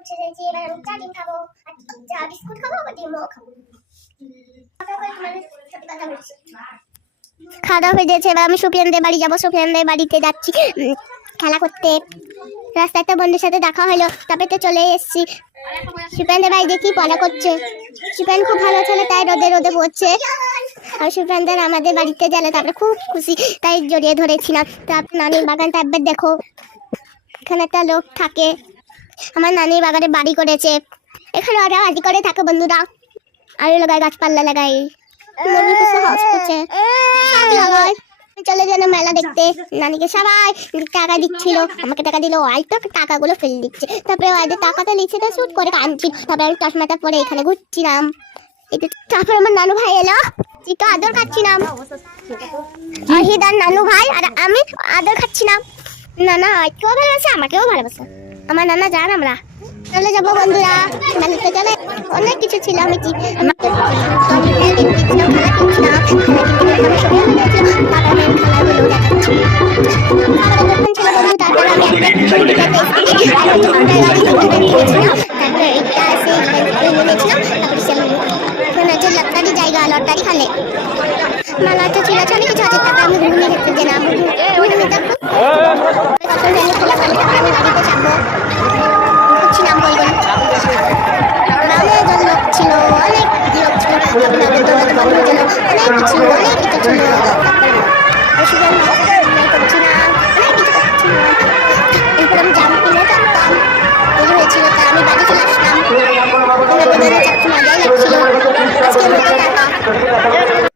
উঠে গেছি, এবার আমি চা ডিম খাবো, আর চা বিস্কুট খাবো, আবার ডিমও খাবো। খাওয়া দাওয়া হয়ে গেছে, এবার আমি সুফিয়ানদের বাড়ি যাবো। সুফিয়ানদের বাড়িতে যাচ্ছি খেলা করতে। রাস্তায় একটা বন্ধুর সাথে দেখা হলো, তারপরে তো চলে এসেছি। সুফিয়ানদের বাড়ি দেখি পড়া করছে। সুফিয়ান খুব ভালো ছেলে, তাই রোদে রোদে পড়ছে। আর সুফিয়ানদের আমাদের বাড়িতে গেলে তারপরে খুব খুশি, তাই জড়িয়ে ধরেছিলাম। তারপর নানির বাগানটা একবার দেখো, এখানে একটা লোক থাকে। আমার নানির বাগানে বাড়ি করেছে, এখানে ওরা বাড়ি করে থাকে বন্ধুরা। আলু লাগায়, গাছপালা লাগাই, চলে যেন মেলা দেখতে। নানিকে সবাই টাকা দিচ্ছিল, আমাকে টাকা দিল, ওই তো টাকাগুলো ফেলে দিচ্ছে। তারপরে ওদের টাকাটা লিখে তো শুট করে কাঁদছিল। তারপরে আমি চশমাটা পরে এখানে ঘুরছিলাম। তারপরে আমার নানু ভাই এলো, চিকা আদর খাচ্ছিলাম। আহিদ আর নানু ভাই আর আমি আদর খাচ্ছিলাম। নানা কেউ ভালোবাসে, আমাকেও ভালোবাসে। আমার নানা যান, আমরা চলে যাবো বন্ধুরা বাড়িতে। চলে অনেক কিছু ছিল, আমি জায়গা লটারি খালে মেলাটা ছিল, অনেক কিছু আছে। তারপরে আমি ঘুমিয়ে দেখতে গেলাম, ঘুমিয়ে দেখবো আমি বাড়িতে যাবো। ছিলাম বলবো অনেক লোক ছিল, অনেক লোক ছিল, অনেক কিছু ছিল। এরপর আমি জামা কিনে থাকতাম, দেরি হয়েছিল, তাই আমি বাড়ি চলে আসলাম। মজাই লাগছিল। আজকে